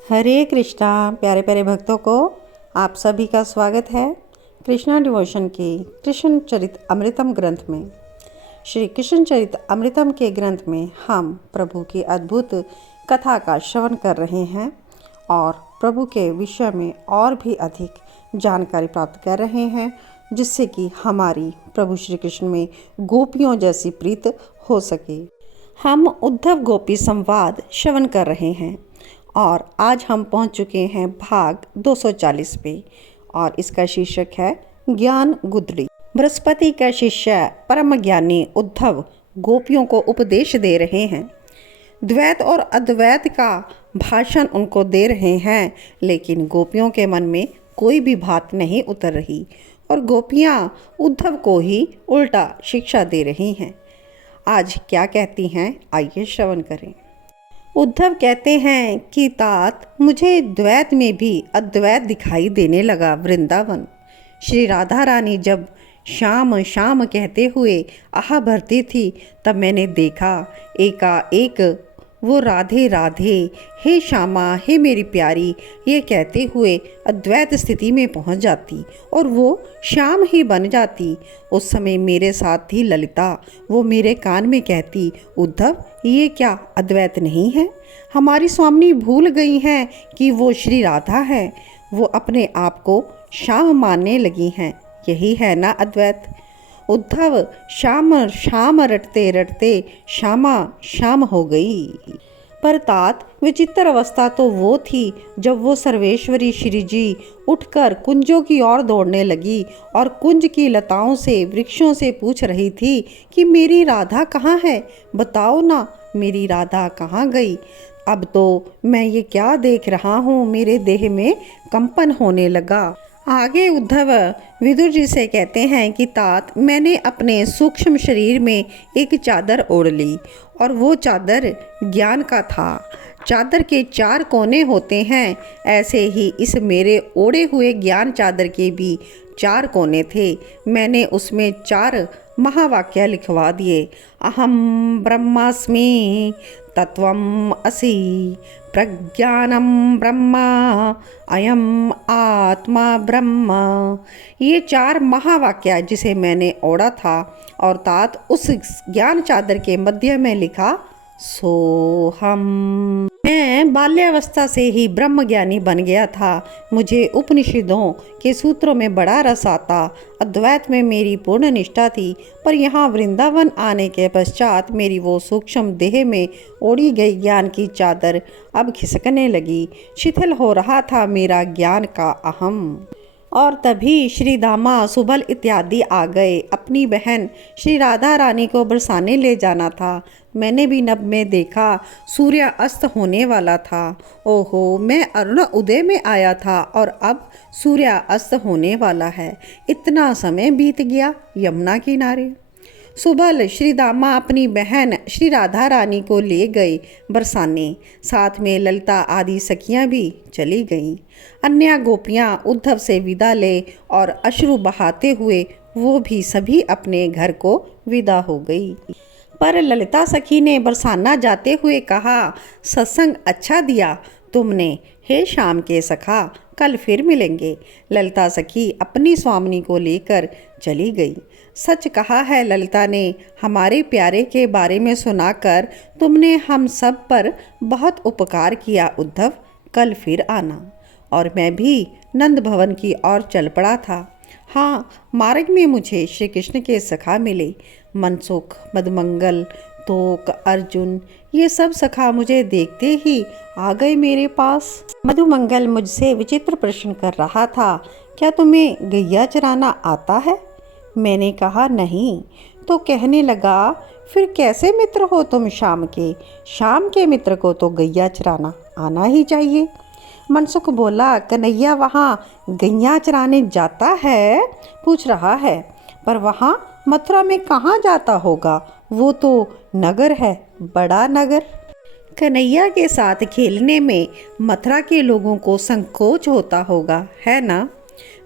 हरे कृष्णा प्यारे प्यारे भक्तों को आप सभी का स्वागत है कृष्णा डिवोशन के कृष्ण चरित अमृतम ग्रंथ में। श्री कृष्ण चरित अमृतम के ग्रंथ में हम प्रभु की अद्भुत कथा का श्रवण कर रहे हैं और प्रभु के विषय में और भी अधिक जानकारी प्राप्त कर रहे हैं, जिससे कि हमारी प्रभु श्री कृष्ण में गोपियों जैसी प्रीत हो सके। हम उद्धव गोपी संवाद श्रवण कर रहे हैं और आज हम पहुंच चुके हैं भाग 240 पे और इसका शीर्षक है ज्ञान गुदड़ी। बृहस्पति का शिष्य परम ज्ञानी उद्धव गोपियों को उपदेश दे रहे हैं। द्वैत और अद्वैत का भाषण उनको दे रहे हैं, लेकिन गोपियों के मन में कोई भी बात नहीं उतर रही और गोपियां उद्धव को ही उल्टा शिक्षा दे रही हैं। आज क्या कहती हैं, आइए श्रवण करें। उद्धव कहते हैं कि तात, मुझे द्वैत में भी अद्वैत दिखाई देने लगा। वृंदावन श्री राधा रानी जब श्याम श्याम कहते हुए आह भरती थी, तब मैंने देखा एकाएक वो राधे राधे, हे श्यामा, हे मेरी प्यारी, ये कहते हुए अद्वैत स्थिति में पहुंच जाती और वो श्याम ही बन जाती। उस समय मेरे साथ थी ललिता, वो मेरे कान में कहती, उद्धव ये क्या अद्वैत नहीं है? हमारी स्वामिनी भूल गई हैं कि वो श्री राधा है। वो अपने आप को श्याम मानने लगी हैं। यही है ना अद्वैत? उद्धव श्याम श्याम रटते रटते श्यामा श्याम हो गई। पर तात, विचित्र अवस्था तो वो थी जब वो सर्वेश्वरी श्री जी उठकर कुंजों की ओर दौड़ने लगी और कुंज की लताओं से वृक्षों से पूछ रही थी कि मेरी राधा कहाँ है? बताओ ना, मेरी राधा कहाँ गई? अब तो मैं ये क्या देख रहा हूँ, मेरे देह में कंपन होने लगा। आगे उद्धव विदुर जी से कहते हैं कि तात, मैंने अपने सूक्ष्म शरीर में एक चादर ओढ़ ली और वो चादर ज्ञान का था। चादर के 4 कोने होते हैं, ऐसे ही इस मेरे ओढ़े हुए ज्ञान चादर के भी 4 कोने थे। मैंने उसमें 4 महावाक्य लिखवा दिए। अहम ब्रह्मास्मि तत्वम असि, प्रज्ञानम ब्रह्मा, अयम आत्मा ब्रह्म। ये 4 महावाक्य जिसे मैंने ओढ़ा था और तात उस ज्ञान चादर के मध्य में लिखा सोहम। मैं बाल्यावस्था से ही ब्रह्म ज्ञानी बन गया था। मुझे उपनिषदों के सूत्रों में बड़ा रस आता। अद्वैत में मेरी पूर्ण निष्ठा थी, पर यहाँ वृंदावन आने के पश्चात मेरी वो सूक्ष्म देह में ओढ़ी गई ज्ञान की चादर अब खिसकने लगी। शिथिल हो रहा था मेरा ज्ञान का अहम। और तभी श्री दामा सुबल इत्यादि आ गए। अपनी बहन श्री राधा रानी को बरसाने ले जाना था। मैंने भी नभ में देखा सूर्य अस्त होने वाला था। ओहो, मैं अरुण उदय में आया था और अब सूर्य अस्त होने वाला है। इतना समय बीत गया यमुना किनारे। सुबल श्री दामा अपनी बहन श्री राधा रानी को ले गए बरसाने। साथ में ललिता आदि सखियां भी चली गईं। अन्य गोपियां उद्धव से विदा ले और अश्रु बहाते हुए वो भी सभी अपने घर को विदा हो गई। पर ललिता सखी ने बरसाना जाते हुए कहा, सत्संग अच्छा दिया तुमने, हे शाम के सखा, कल फिर मिलेंगे। ललिता सखी अपनी स्वामिनी को लेकर चली गई। सच कहा है ललिता ने, हमारे प्यारे के बारे में सुनाकर तुमने हम सब पर बहुत उपकार किया उद्धव, कल फिर आना। और मैं भी नंद भवन की ओर चल पड़ा था। हाँ, मार्ग में मुझे श्री कृष्ण के सखा मिले। मनसुख, मदमंगल, तोक, अर्जुन, ये सब सखा मुझे देखते ही आ गए मेरे पास। मधुमंगल मुझसे विचित्र प्रश्न कर रहा था, क्या तुम्हें गैया चराना आता है? मैंने कहा नहीं। तो कहने लगा, फिर कैसे मित्र हो तुम शाम के? शाम के मित्र को तो गैया चराना आना ही चाहिए। मनसुख बोला, कन्हैया वहाँ गैया चराने जाता है? पूछ रहा है, पर वहाँ मथुरा में कहाँ जाता होगा? वो तो नगर है, बड़ा नगर। कन्हैया के साथ खेलने में मथुरा के लोगों को संकोच होता होगा, है ना?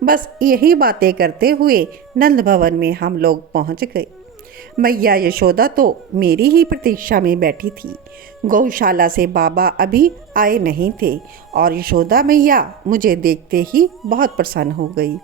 बस यही बातें करते हुए नंद भवन में हम लोग पहुँच गए। मैया यशोदा तो मेरी ही प्रतीक्षा में बैठी थी। गौशाला से बाबा अभी आए नहीं थे और यशोदा मैया मुझे देखते ही बहुत प्रसन्न हो गई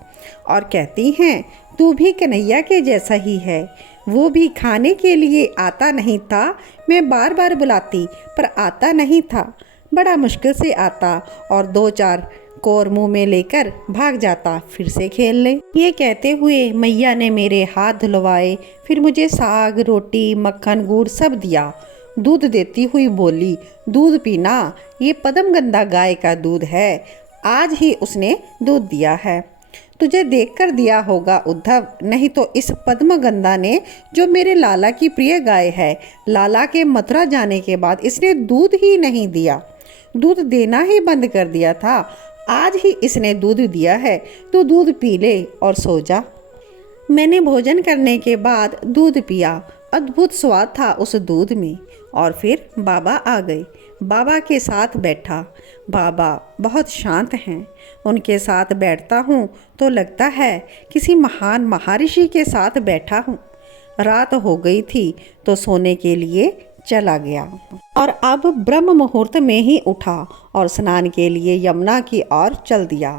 और कहती हैं, तू भी कन्हैया के जैसा ही है। वो भी खाने के लिए आता नहीं था, मैं बार बार बुलाती पर आता नहीं था। बड़ा मुश्किल से आता और 2-4 कोर मुंह में लेकर भाग जाता, फिर से खेल ले। ये कहते हुए मैया ने मेरे हाथ धुलवाए, फिर मुझे साग, रोटी, मक्खन, गुड़ सब दिया। दूध देती हुई बोली, दूध पीना, ये पद्मगंधा गाय का दूध है, आज ही उसने दूध दिया है। तुझे देखकर दिया होगा उद्धव, नहीं तो इस पद्मगंधा ने, जो मेरे लाला की प्रिय गाय है, लाला के मथुरा जाने के बाद इसने दूध ही नहीं दिया, दूध देना ही बंद कर दिया था। आज ही इसने दूध दिया है, तो दूध पी ले और सो जा। मैंने भोजन करने के बाद दूध पिया। अद्भुत स्वाद था उस दूध में। और फिर बाबा आ गए। बाबा के साथ बैठा। बाबा बहुत शांत हैं। उनके साथ बैठता हूँ तो लगता है किसी महान महर्षि के साथ बैठा हूँ। रात हो गई थी तो सोने के लिए चला गया और अब ब्रह्म मुहूर्त में ही उठा और स्नान के लिए यमुना की ओर चल दिया।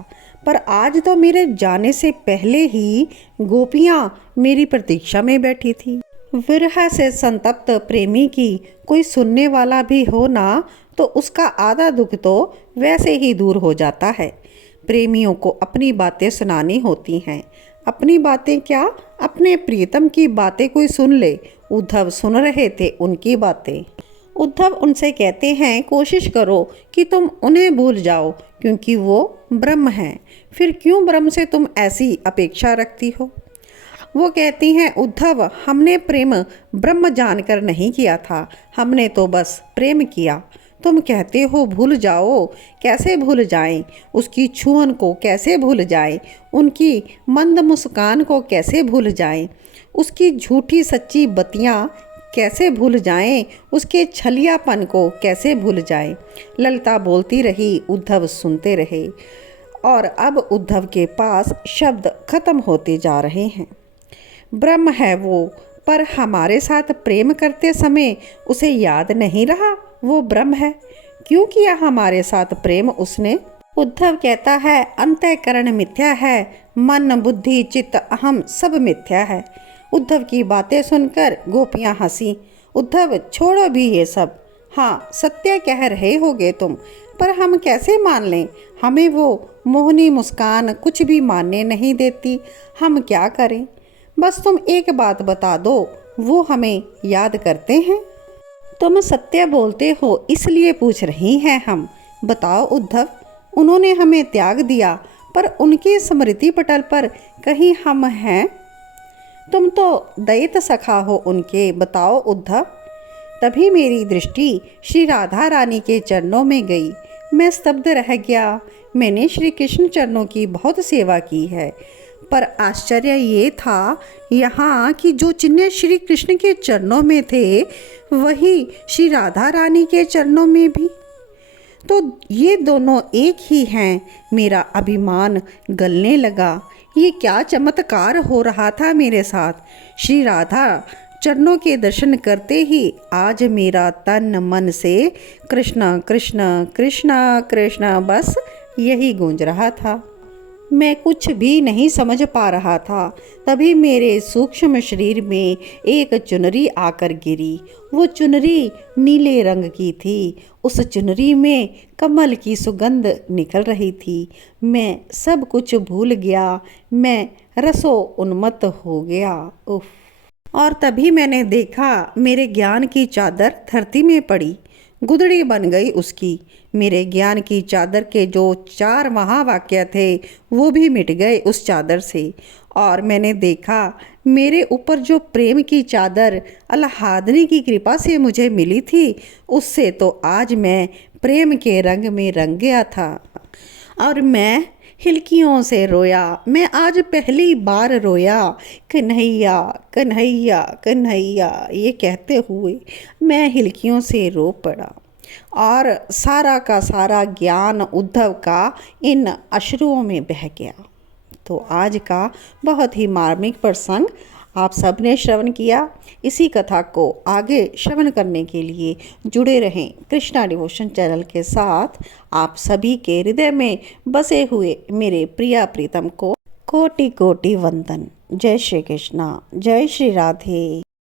पर आज तो मेरे जाने से पहले ही गोपियाँ मेरी प्रतीक्षा में बैठी थी। विरह से संतप्त प्रेमी की कोई सुनने वाला भी हो ना, तो उसका आधा दुख तो वैसे ही दूर हो जाता है। प्रेमियों को अपनी बातें सुनानी होती हैं। अपनी बातें क्या, अपने प्रियतम की बातें कोई सुन ले। उद्धव सुन रहे थे उनकी बातें। उद्धव उनसे कहते हैं, कोशिश करो कि तुम उन्हें भूल जाओ, क्योंकि वो ब्रह्म हैं। फिर क्यों ब्रह्म से तुम ऐसी अपेक्षा रखती हो? वो कहती हैं, उद्धव, हमने प्रेम ब्रह्म जानकर नहीं किया था, हमने तो बस प्रेम किया। तुम कहते हो भूल जाओ, कैसे भूल जाएं? उसकी छुअन को कैसे भूल जाएं? उनकी मंद मुस्कान को कैसे भूल जाएं? उसकी झूठी सच्ची बत्तियाँ कैसे भूल जाएं? उसके छलियापन को कैसे भूल जाएं? ललिता बोलती रही, उद्धव सुनते रहे। और अब उद्धव के पास शब्द खत्म होते जा रहे हैं। ब्रह्म है वो, पर हमारे साथ प्रेम करते समय उसे याद नहीं रहा वो ब्रह्म है। क्यों किया हमारे साथ प्रेम उसने? उद्धव कहता है, अंतःकरण मिथ्या है, मन बुद्धि चित्त अहम सब मिथ्या है। उद्धव की बातें सुनकर गोपियाँ हंसी। उद्धव छोड़ो भी ये सब। हाँ, सत्य कह रहे होगे तुम, पर हम कैसे मान लें? हमें वो मोहनी मुस्कान कुछ भी मानने नहीं देती। हम क्या करें? बस तुम एक बात बता दो, वो हमें याद करते हैं? तुम सत्य बोलते हो इसलिए पूछ रही हैं हम। बताओ उद्धव, उन्होंने हमें त्याग दिया, पर उनके स्मृति पटल पर कहीं हम हैं? तुम तो दैत सखा हो उनके, बताओ उद्धव। तभी मेरी दृष्टि श्री राधा रानी के चरणों में गई। मैं स्तब्ध रह गया। मैंने श्री कृष्ण चरणों की बहुत सेवा की है, पर आश्चर्य ये था यहाँ कि जो चिन्ह श्री कृष्ण के चरणों में थे, वही श्री राधा रानी के चरणों में भी। तो ये दोनों एक ही हैं। मेरा अभिमान गलने लगा। ये क्या चमत्कार हो रहा था मेरे साथ। श्री राधा चरणों के दर्शन करते ही आज मेरा तन मन से कृष्ण कृष्ण कृष्ण कृष्ण बस यही गूंज रहा था। मैं कुछ भी नहीं समझ पा रहा था। तभी मेरे सूक्ष्म शरीर में एक चुनरी आकर गिरी। वो चुनरी नीले रंग की थी। उस चुनरी में कमल की सुगंध निकल रही थी। मैं सब कुछ भूल गया। मैं रसो उन्मत्त हो गया। उफ। और तभी मैंने देखा मेरे ज्ञान की चादर धरती में पड़ी, गुदड़ी बन गई उसकी। मेरे ज्ञान की चादर के जो 4 महावाक्य थे वो भी मिट गए उस चादर से। और मैंने देखा मेरे ऊपर जो प्रेम की चादर अल्लाहादनी की कृपा से मुझे मिली थी, उससे तो आज मैं प्रेम के रंग में रंग गया था। और मैं हिलकियों से रोया। मैं आज पहली बार रोया, कन्हैया कन्हैया कन्हैया, ये कहते हुए मैं हिलकियों से रो पड़ा। और सारा का सारा ज्ञान उद्धव का इन अश्रुओं में बह गया। तो आज का बहुत ही मार्मिक प्रसंग आप सब ने श्रवण किया। इसी कथा को आगे श्रवण करने के लिए जुड़े रहें कृष्णा डिवोशन चैनल के साथ। आप सभी के हृदय में बसे हुए मेरे प्रिया प्रीतम को कोटि कोटि वंदन। जय श्री कृष्णा, जय श्री राधे।